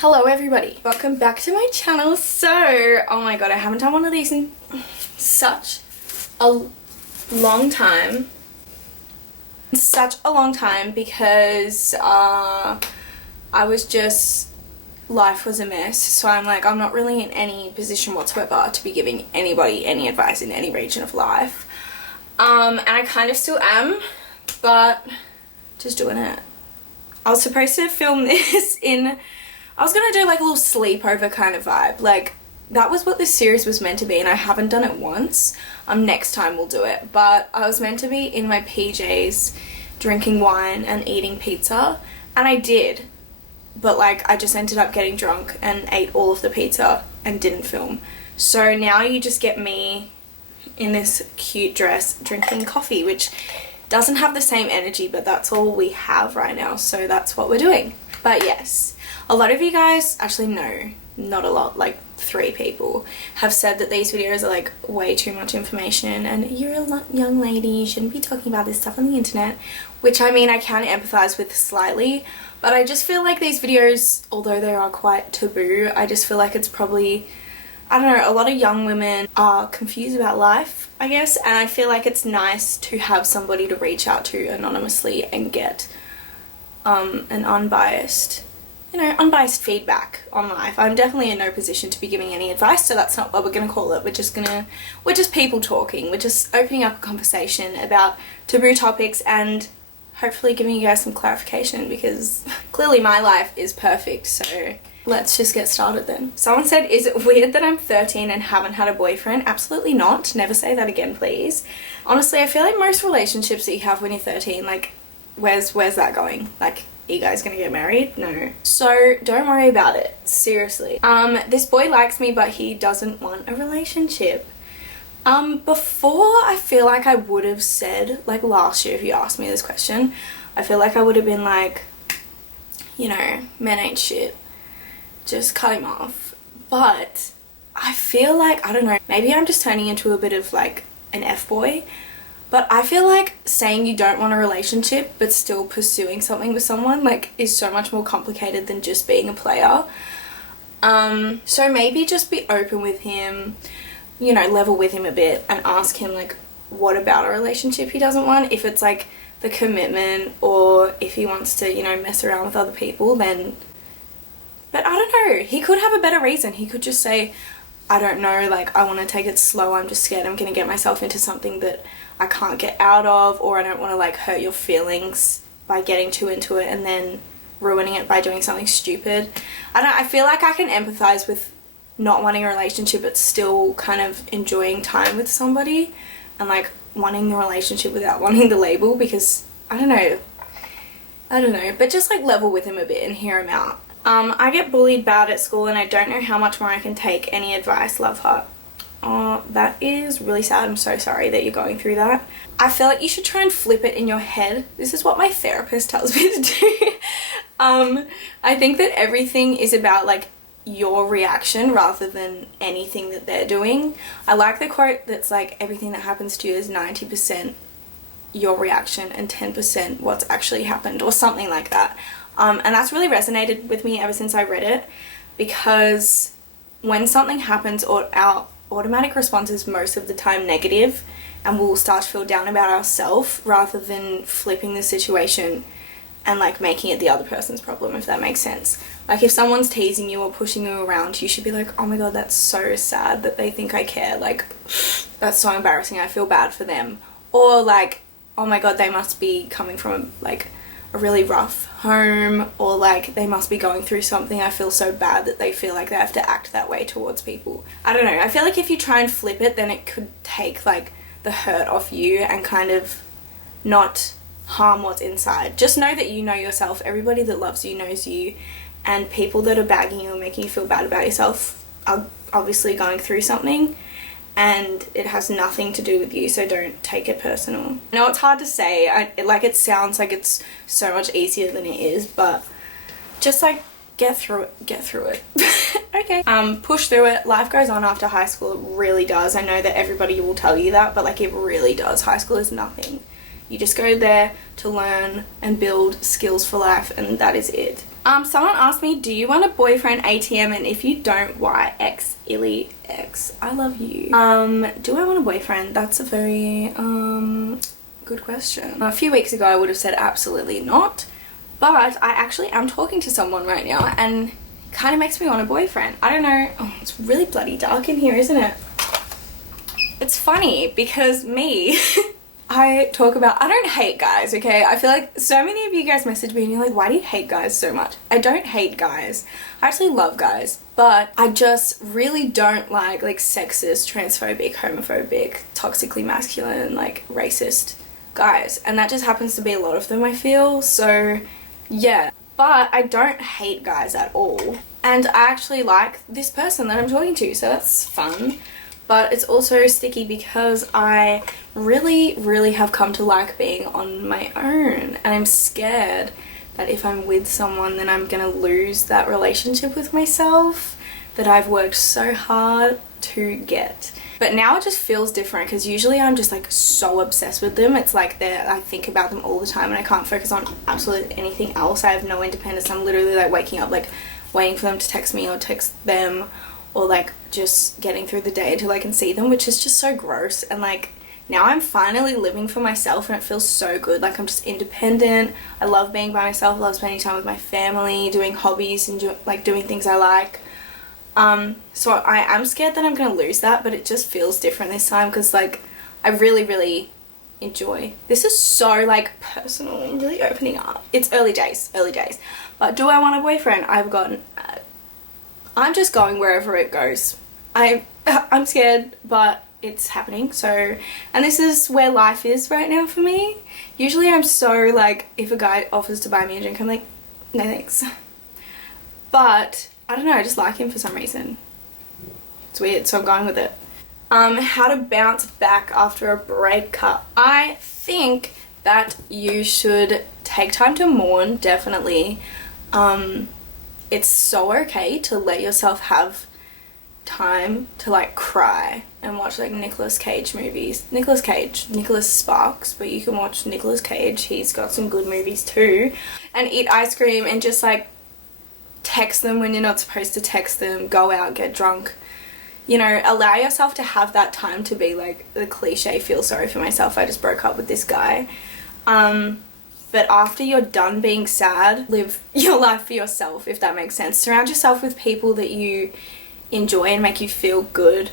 Hello everybody, welcome back to my channel. So, oh my god, I haven't done one of these in such a long time. Because life was a mess. So I'm like, I'm not really in any position whatsoever to be giving anybody any advice in any region of life. And I kind of still am, but just doing it. I was supposed to film this I was gonna do like a little sleepover kind of vibe. Like, that was what this series was meant to be, and I haven't done it once. Next time we'll do it. But I was meant to be in my PJs drinking wine and eating pizza, and I did. But like, I just ended up getting drunk and ate all of the pizza and didn't film. So now you just get me in this cute dress drinking coffee, which doesn't have the same energy, but that's all we have right now, so that's what we're doing. But yes, a lot of you guys, actually no, not a lot, like 3 people have said that these videos are like way too much information and you're a young lady, you shouldn't be talking about this stuff on the internet, which I mean I can empathize with slightly, but I just feel like these videos, although they are quite taboo, I just feel like it's probably, I don't know, a lot of young women are confused about life, I guess, and I feel like it's nice to have somebody to reach out to anonymously and get an unbiased feedback on life. I'm definitely in no position to be giving any advice, so that's not what we're gonna call it. We're just people talking. We're just opening up a conversation about taboo topics and hopefully giving you guys some clarification, because clearly my life is perfect, so let's just get started then. Someone said, is it weird that I'm 13 and haven't had a boyfriend? Absolutely not. Never say that again, please. Honestly, I feel like most relationships that you have when you're 13, like, where's that going? Like, are you guys gonna get married? No. So don't worry about it, seriously. This boy likes me, but he doesn't want a relationship. Before, I feel like I would have said, like last year if you asked me this question, I feel like I would have been like, you know, men ain't shit, just cut him off. But I feel like, I don't know, maybe I'm just turning into a bit of like an F-boy, but I feel like saying you don't want a relationship but still pursuing something with someone like is so much more complicated than just being a player. So maybe just be open with him, you know, level with him a bit and ask him like what about a relationship he doesn't want. If it's like the commitment, or if he wants to, you know, mess around with other people, then, but I don't know, he could have a better reason. He could just say, I don't know, like, I want to take it slow, I'm just scared I'm gonna get myself into something that I can't get out of, or I don't want to like hurt your feelings by getting too into it and then ruining it by doing something stupid. I feel like I can empathize with not wanting a relationship but still kind of enjoying time with somebody and like wanting the relationship without wanting the label, because I don't know, but just like level with him a bit and hear him out. I get bullied bad at school and I don't know how much more I can take. Any advice? Love, heart. Oh, that is really sad. I'm so sorry that you're going through that. I feel like you should try and flip it in your head. This is what my therapist tells me to do. I think that everything is about like your reaction rather than anything that they're doing. I like the quote that's like, everything that happens to you is 90% your reaction and 10% what's actually happened, or something like that. And that's really resonated with me ever since I read it, because when something happens, or our automatic response is most of the time negative, and we'll start to feel down about ourselves rather than flipping the situation and like making it the other person's problem, if that makes sense. Like, if someone's teasing you or pushing you around, you should be like, oh my god, that's so sad that they think I care, like, that's so embarrassing, I feel bad for them. Or like, oh my god, they must be coming from like a really rough home, or like they must be going through something, I feel so bad that they feel like they have to act that way towards people. I don't know, I feel like if you try and flip it, then it could take like the hurt off you and kind of not harm what's inside. Just know that you know yourself. Everybody that loves you knows you, and people that are bagging you or making you feel bad about yourself are obviously going through something, and it has nothing to do with you, so don't take it personal. I know it's hard to say, it sounds like it's so much easier than it is, but just like get through it. Okay. Push through it. Life goes on after high school, it really does. I know that everybody will tell you that, but like, it really does. High school is nothing. You just go there to learn and build skills for life, and that is it. Someone asked me, do you want a boyfriend ATM, and if you don't, why? X Illy X. I love you. Do I want a boyfriend? That's a very good question. A few weeks ago I would have said absolutely not, but I actually am talking to someone right now and it kind of makes me want a boyfriend. I don't know. Oh, it's really bloody dark in here, isn't it? It's funny because me I talk about, I don't hate guys, okay? I feel like so many of you guys message me and you're like, why do you hate guys so much? I don't hate guys. I actually love guys, but I just really don't like sexist, transphobic, homophobic, toxically masculine, like racist guys. And that just happens to be a lot of them, I feel. So yeah, but I don't hate guys at all. And I actually like this person that I'm talking to, so that's fun. But it's also sticky because I really have come to like being on my own, and I'm scared that if I'm with someone then I'm gonna lose that relationship with myself that I've worked so hard to get. But now it just feels different because usually I'm just like so obsessed with them. It's like I think about them all the time and I can't focus on absolutely anything else. I have no independence. I'm literally like waking up like waiting for them to text me or text them, or like just getting through the day until I can see them, which is just so gross. And like now I'm finally living for myself and it feels so good. Like I'm just independent. I love being by myself. I love spending time with my family, doing hobbies and doing things I like. So I am scared that I'm gonna lose that, but it just feels different this time because like I really enjoy. This is so like personal. I'm really opening up. It's early days. But do I want a boyfriend? I'm just going wherever it goes. I'm scared, but it's happening. So, and this is where life is right now for me. Usually I'm so like, if a guy offers to buy me a drink, I'm like, no thanks. But I don't know, I just like him for some reason. It's weird, so I'm going with it. How to bounce back after a breakup. I think that you should take time to mourn, definitely. It's so okay to let yourself have time to like cry and watch like Nicolas Cage movies. Nicholas Sparks, but you can watch Nicolas Cage. He's got some good movies too. And eat ice cream and just like text them when you're not supposed to text them. Go out, get drunk. You know, allow yourself to have that time to be like the cliche, feel sorry for myself, I just broke up with this guy. But after you're done being sad, live your life for yourself, if that makes sense. Surround yourself with people that you enjoy and make you feel good.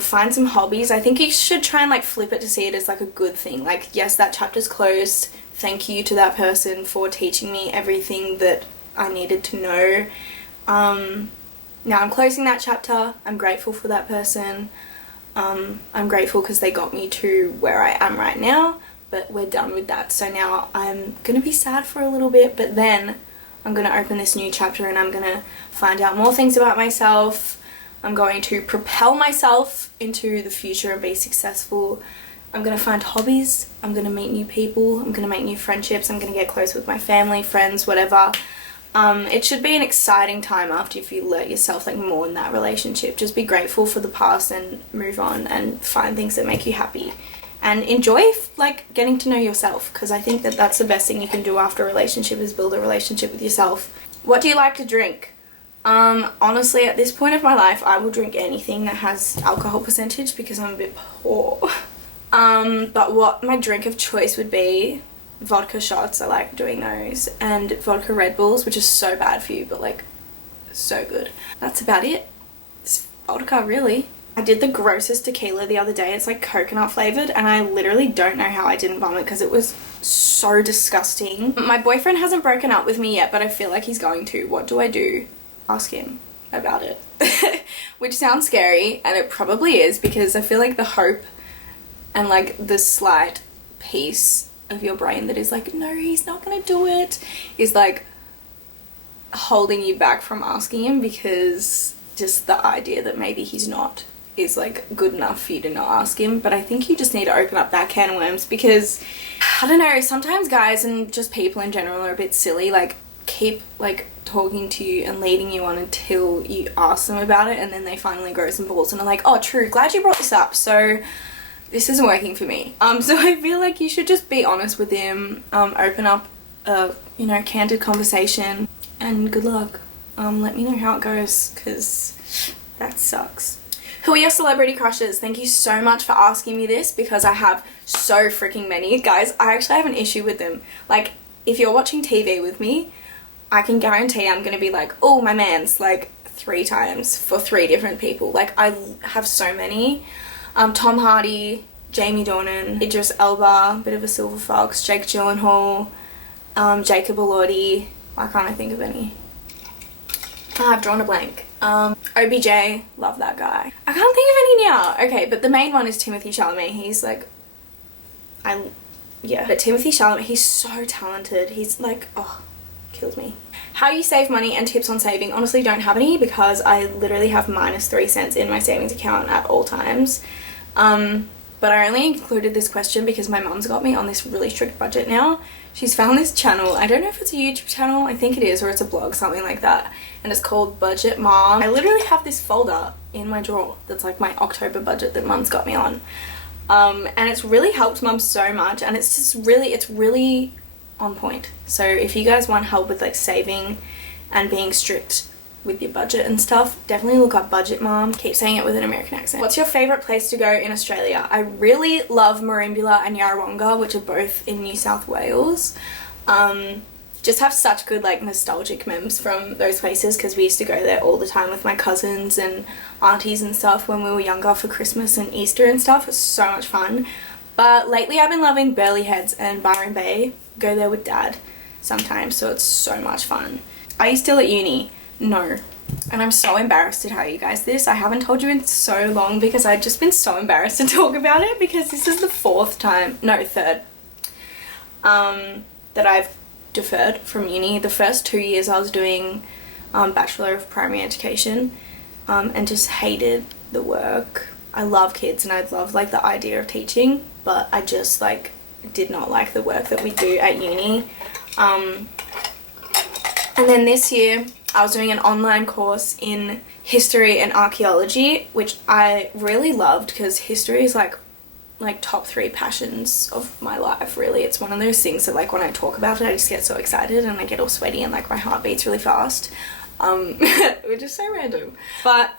Find some hobbies. I think you should try and like flip it to see it as like a good thing. Like, yes, that chapter's closed. Thank you to that person for teaching me everything that I needed to know. Now I'm closing that chapter. I'm grateful for that person. I'm grateful because they got me to where I am right now. But we're done with that. So now I'm gonna be sad for a little bit, but then I'm gonna open this new chapter and I'm gonna find out more things about myself. I'm going to propel myself into the future and be successful. I'm gonna find hobbies. I'm gonna meet new people. I'm gonna make new friendships. I'm gonna get close with my family, friends, whatever. It should be an exciting time after if you let yourself like mourn that relationship. Just be grateful for the past and move on and find things that make you happy. And enjoy like getting to know yourself, because I think that that's the best thing you can do after a relationship is build a relationship with yourself. What do you like to drink? Honestly, at this point of my life, I will drink anything that has alcohol percentage because I'm a bit poor. But what my drink of choice would be, vodka shots, I like doing those, and vodka Red Bulls, which is so bad for you, but like so good. That's about it. It's vodka, really. I did the grossest tequila the other day. It's like coconut flavored and I literally don't know how I didn't vomit because it was so disgusting. My boyfriend hasn't broken up with me yet, but I feel like he's going to. What do I do? Ask him about it. Which sounds scary, and it probably is, because I feel like the hope and like the slight piece of your brain that is like, no, he's not gonna do it, is like holding you back from asking him, because just the idea that maybe he's not is like good enough for you to not ask him. But I think you just need to open up that can of worms, because I don't know, sometimes guys and just people in general are a bit silly, like keep like talking to you and leading you on until you ask them about it, and then they finally grow some balls and are like, oh true, glad you brought this up, so this isn't working for me. So I feel like you should just be honest with him, open up a, you know, candid conversation. and good luck. Let me know how it goes, because that sucks. Who are your celebrity crushes? Thank you so much for asking me this, because I have so freaking many. Guys, I actually have an issue with them. Like, if you're watching TV with me, I can guarantee I'm gonna be like, oh, my man's, like 3 times for 3 different people. Like, I have so many. Tom Hardy, Jamie Dornan, Idris Elba, bit of a silver fox, Jake Gyllenhaal, Jacob Elordi. Why can't I think of any? I've drawn a blank. OBJ, love that guy. I can't think of any now. Okay, but the main one is Timothy Chalamet. He's like, yeah. But Timothy Chalamet, he's so talented. He's like, oh, kills me. How you save money and tips on saving. Honestly, don't have any, because I literally have -3 cents in my savings account at all times. But I only included this question because my mum's got me on this really strict budget now. She's found this channel. I don't know if it's a YouTube channel. I think it is, or it's a blog, something like that. And it's called Budget Mom. I literally have this folder in my drawer that's like my October budget that mum's got me on. And it's really helped mum so much, and it's just really, it's really on point. So if you guys want help with like saving and being strict with your budget and stuff, definitely look up Budget Mom. Keep saying it with an American accent. What's your favorite place to go in Australia? I really love Merimbula and Yarrawonga, which are both in New South Wales. Just have such good like nostalgic memes from those places, because we used to go there all the time with my cousins and aunties and stuff when we were younger for Christmas and Easter and stuff. It's so much fun. But lately I've been loving Burleigh Heads and Byron Bay. Go there with Dad sometimes, so it's so much fun. Are you still at uni? No. And I'm so embarrassed to tell you guys this. I haven't told you in so long because I've just been so embarrassed to talk about it, because this is the third that I've deferred from uni. The first 2 years I was doing Bachelor of Primary Education, and just hated the work. I love kids and I love like the idea of teaching, but I just like did not like the work that we do at uni. And then this year I was doing an online course in history and archaeology, which I really loved, because history is like top 3 passions of my life, really. It's one of those things that like when I talk about it I just get so excited and I get all sweaty and like my heart beats really fast, which is so random. But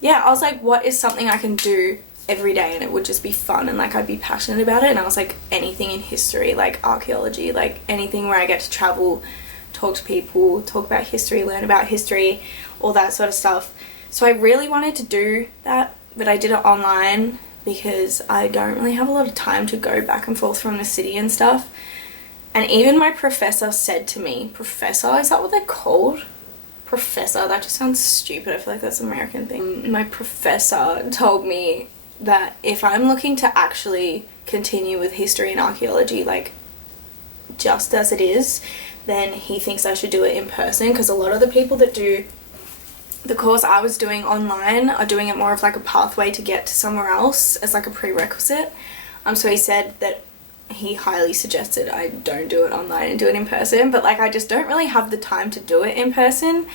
yeah, I was like, what is something I can do every day and it would just be fun and like I'd be passionate about it? And I was like, anything in history, like archaeology, like anything where I get to travel, talk to people, talk about history, learn about history, all that sort of stuff. So I really wanted to do that, but I did it online because I don't really have a lot of time to go back and forth from the city and stuff. And even my professor said to me, professor, is that what they're called? Professor, that just sounds stupid. I feel like that's an American thing. My professor told me that if I'm looking to actually continue with history and archaeology, like just as it is, then he thinks I should do it in person, because a lot of the people that do the course I was doing online are doing it more of like a pathway to get to somewhere else as like a prerequisite. So he said that he highly suggested I don't do it online and do it in person, but like I just don't really have the time to do it in person.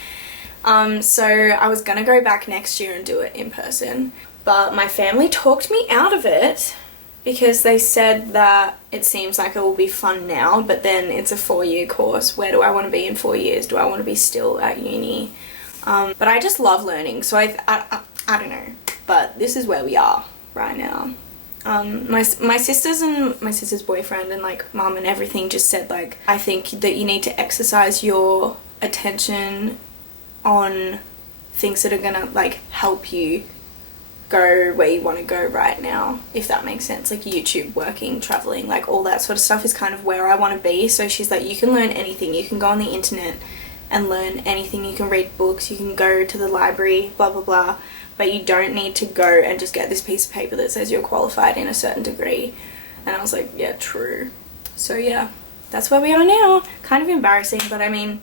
So I was gonna go back next year and do it in person, but my family talked me out of it because they said that it seems like it will be fun now, but then it's a 4-year course. Where do I want to be in 4 years? Do I want to be still at uni? But I just love learning, so I don't know. But this is where we are right now. My sisters and my sister's boyfriend and like mum and everything just said like, I think that you need to exercise your attention on things that are gonna like help you go where you want to go right now, if that makes sense. Like YouTube, working, traveling, like all that sort of stuff is kind of where I want to be. So she's like, you can learn anything, you can go on the internet and learn anything, you can read books, you can go to the library, blah blah blah, but you don't need to go and just get this piece of paper that says you're qualified in a certain degree. And I was like, yeah, true. So yeah, that's where we are now. Kind of embarrassing, but I mean,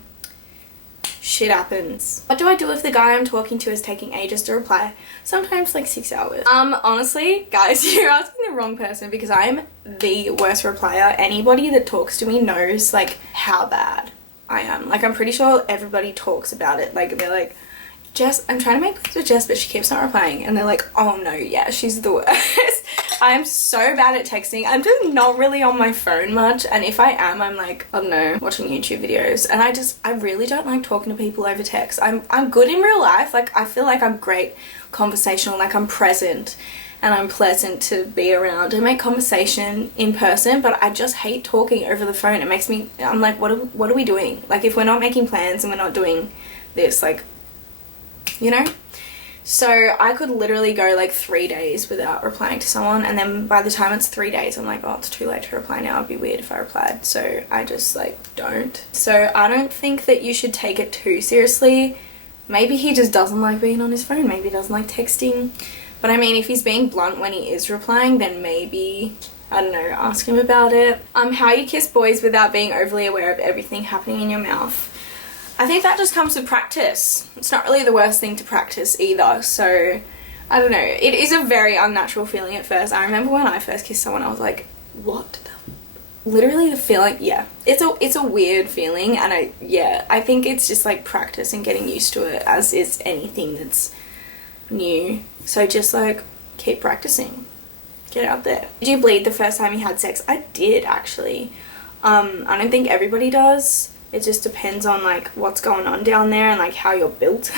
shit happens. What do I do if the guy I'm talking to is taking ages to reply? Sometimes like 6 hours. Honestly, guys, you're asking the wrong person, because I'm the worst replier. Anybody that talks to me knows like how bad I am. Like I'm pretty sure everybody talks about it. Like they're like, Jess, I'm trying to make plans with Jess, but she keeps not replying. And they're like, oh no, yeah, she's the worst. I'm so bad at texting. I'm just not really on my phone much, and if I am, I'm like, I don't know, watching YouTube videos, and I really don't like talking to people over text. I'm good in real life. Like, I feel like I'm great conversational, like I'm present and I'm pleasant to be around and make conversation in person, but I just hate talking over the phone. It makes me, I'm like, what are we doing? Like, if we're not making plans and we're not doing this, like, you know? So I could literally go like 3 days without replying to someone, and then by the time it's 3 days, I'm like, oh, it's too late to reply now. It'd be weird if I replied. So I just like don't. So I don't think that you should take it too seriously. Maybe he just doesn't like being on his phone. Maybe he doesn't like texting. But I mean, if he's being blunt when he is replying, then maybe, I don't know, ask him about it. How you kiss boys without being overly aware of everything happening in your mouth. I think that just comes with practice. It's not really the worst thing to practice either. So, I don't know. It is a very unnatural feeling at first. I remember when I first kissed someone, I was like, what the... Literally the feeling, yeah. It's a weird feeling, and I think it's just like practice and getting used to it, as is anything that's new. So just like keep practicing. Get out there. Did you bleed the first time you had sex? I did, actually. I don't think everybody does. It just depends on like what's going on down there and like how you're built.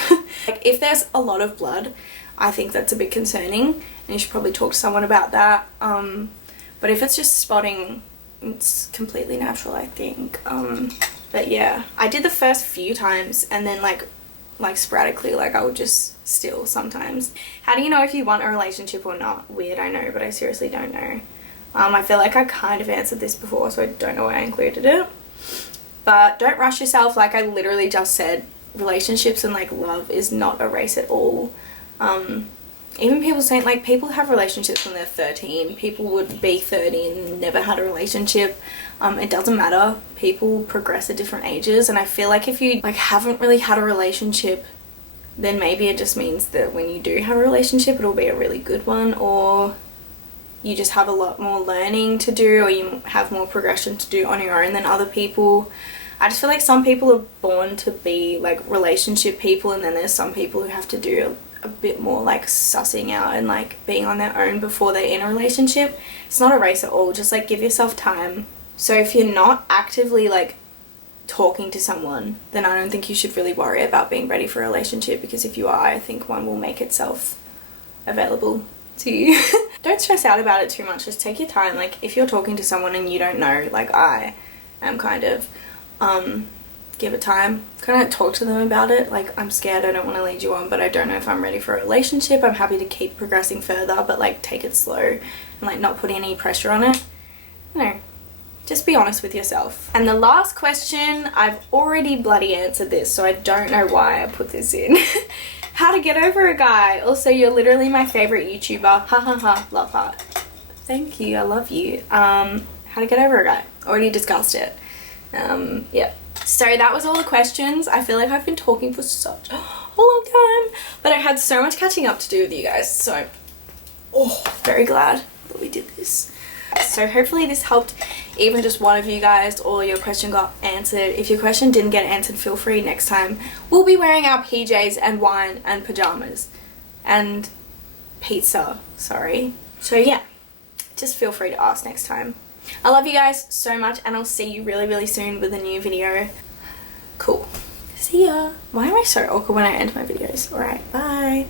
Like, if there's a lot of blood, I think that's a bit concerning, and you should probably talk to someone about that. But if it's just spotting, it's completely natural, I think. But yeah, I did the first few times, and then like sporadically, like I would just still sometimes. How do you know if you want a relationship or not? Weird, I know, but I seriously don't know. I feel like I kind of answered this before, so I don't know why I included it. But don't rush yourself. Like I literally just said, relationships and like love is not a race at all. Even people saying, like, people have relationships when they're 13. People would be 30 and never had a relationship. It doesn't matter. People progress at different ages, and I feel like if you like haven't really had a relationship, then maybe it just means that when you do have a relationship, it'll be a really good one, or you just have a lot more learning to do, or you have more progression to do on your own than other people. I just feel like some people are born to be like relationship people, and then there's some people who have to do a bit more like sussing out and like being on their own before they're in a relationship. It's not a race at all. Just like give yourself time. So if you're not actively like talking to someone, then I don't think you should really worry about being ready for a relationship, because if you are, I think one will make itself available to you. Don't stress out about it too much. Just take your time. Like if you're talking to someone and you don't know, like I am kind of, give it time. Kind of talk to them about it. Like, I'm scared, I don't want to lead you on, but I don't know if I'm ready for a relationship. I'm happy to keep progressing further, but like take it slow and like not put any pressure on it. You know, just be honest with yourself. And the last question, I've already bloody answered this, so I don't know why I put this in. How to get over a guy. Also, you're literally my favorite YouTuber. Ha ha ha. Love heart. Thank you. I love you. How to get over a guy. Already discussed it. Yeah. So that was all the questions. I feel like I've been talking for such a long time, but I had so much catching up to do with you guys, so very glad that we did this. So hopefully this helped even just one of you guys, or your question got answered. If your question didn't get answered, feel free next time. We'll be wearing our PJs and wine and pajamas and pizza, sorry. So yeah, just feel free to ask next time. I love you guys so much, and I'll see you really, really soon with a new video. Cool. See ya. Why am I so awkward when I end my videos? Alright, bye.